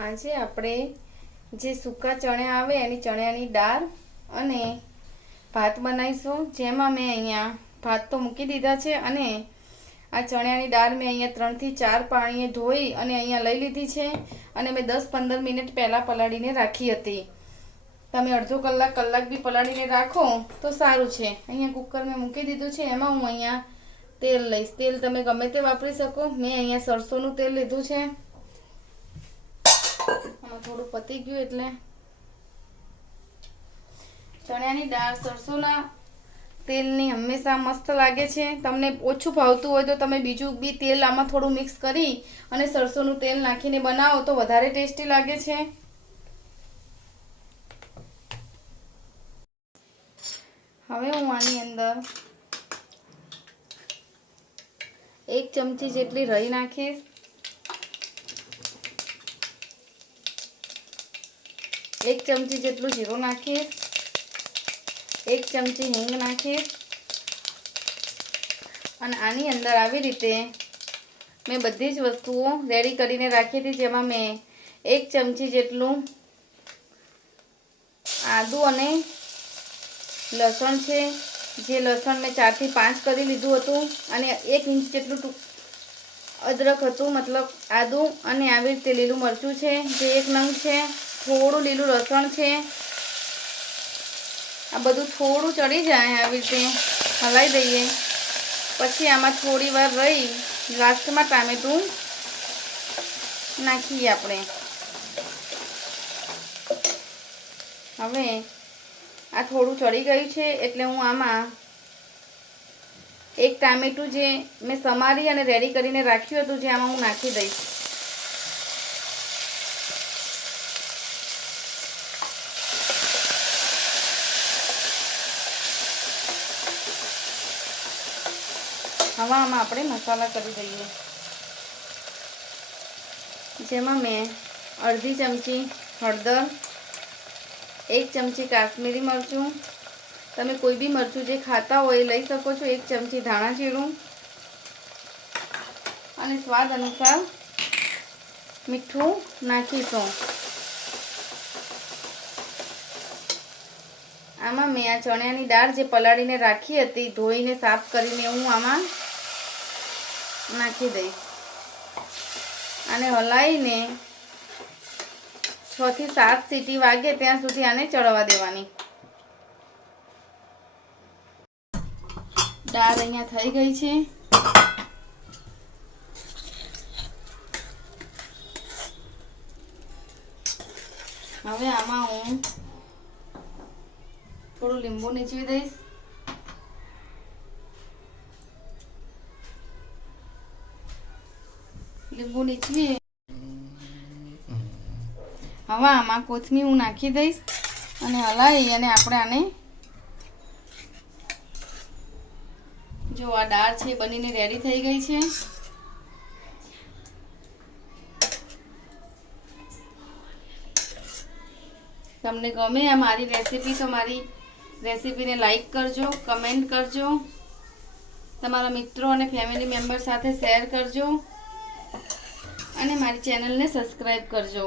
આજે આપણે જે સૂકા ચણા આવે એની ચણાની દાળ અને ભાત બનાવીશું। જેમાં મેં અહીંયા ભાત તો મૂકી દીધા છે અને આ ચણાની દાળ મેં અહીંયા 3 થી 4 પાણીએ ધોઈ અને અહીંયા લઈ લીધી છે અને મેં 10-15 મિનિટ પહેલાં પલાળીને રાખી હતી। તમે અડધો કલાક બી પલાળીને રાખો તો સારું છે। અહીંયા કુકર મેં મૂકી દીધું છે। એમાં હું અહીંયા તેલ લઈશ। તેલ તમે ગમે તે વાપરી શકો। મેં અહીંયા સરસોનું તેલ લીધું છે। આમાં થોડું પતી ગયું એટલે ચણાની દાળ સરસોના તેલની હંમેશા મસ્ત લાગે છે। તમને ઓછું ભાવતું હોય તો તમે બીજું બી તેલ આમાં થોડું મિક્સ કરી અને સરસોનું તેલ નાખીને બનાવો તો વધારે ટેસ્ટી લાગે છે। હવે હું આની અંદર 1 ચમચી જેટલી રાઈ નાખીશ। 1 ચમચી જેટલું જીરું નાખીશ। 1 ચમચી હિંગ નાખીશ અને આની અંદર આવી રીતે મેં બધી જ વસ્તુઓ રેડી કરીને રાખી હતી। જેમાં મેં 1 ચમચી જેટલું આદું અને લસણ છે। જે લસણ મેં 4 થી 5 કરી લીધું હતું અને 1 ઇંચ જેટલું અદરક હતું, મતલબ આદું, અને આવી રીતે લીલું મરચું છે જે 1 નંગ છે। થોડું લીલું લસણ છે। આ બધું થોડું ચડી જાય આવી રીતે હલાવી દઈએ। પછી આમાં થોડી વાર રહી લાસ્ટમાં ટામેટું નાખીએ આપણે। હવે આ થોડું ચડી ગયું છે એટલે હું આમાં 1 ટામેટું જે મેં સમારી અને રેડી કરીને રાખ્યું હતું જે આમાં હું નાખી દઈશ। હવે આમાં આપણે મસાલા કરી દઈએ। જેમાં મેં અડધી ચમચી હળદર, 1 ચમચી કાશ્મીરી મરચું, તમે કોઈ બી મરચું જે ખાતા હોય લઈ શકો છો, 1 ચમચી ધાણા જીરું અને સ્વાદ અનુસાર મીઠું નાખીશું। આમાં મેં આ ચણાની દાળ જે પલાળીને રાખી હતી ધોઈને સાફ કરીને હું આમાં નાખી દઈશ અને હલાવીને 6 થી 7 સીટી વાગે ત્યાં સુધી આને ચડવા દેવાની। દાળ અહીંયા થઈ ગઈ છે। હવે આમાં હું થોડું લીંબુ નીચવી દઈશ। લીંબુ નીચવી હવે આમાં કોથમીર હું નાખી દઈશ અને હલાવી અને આપણે આને જો આ દાળ છે બનીને રેડી થઈ ગઈ છે। તમને ગમે આ મારી રેસીપી તો મારી રેસીપીને લાઈક કરજો, કમેન્ટ કરજો, તમારા મિત્રો અને ફેમિલી મેમ્બર સાથે શેર કરજો અને મારી ચેનલને સબસ્ક્રાઈબ કરજો।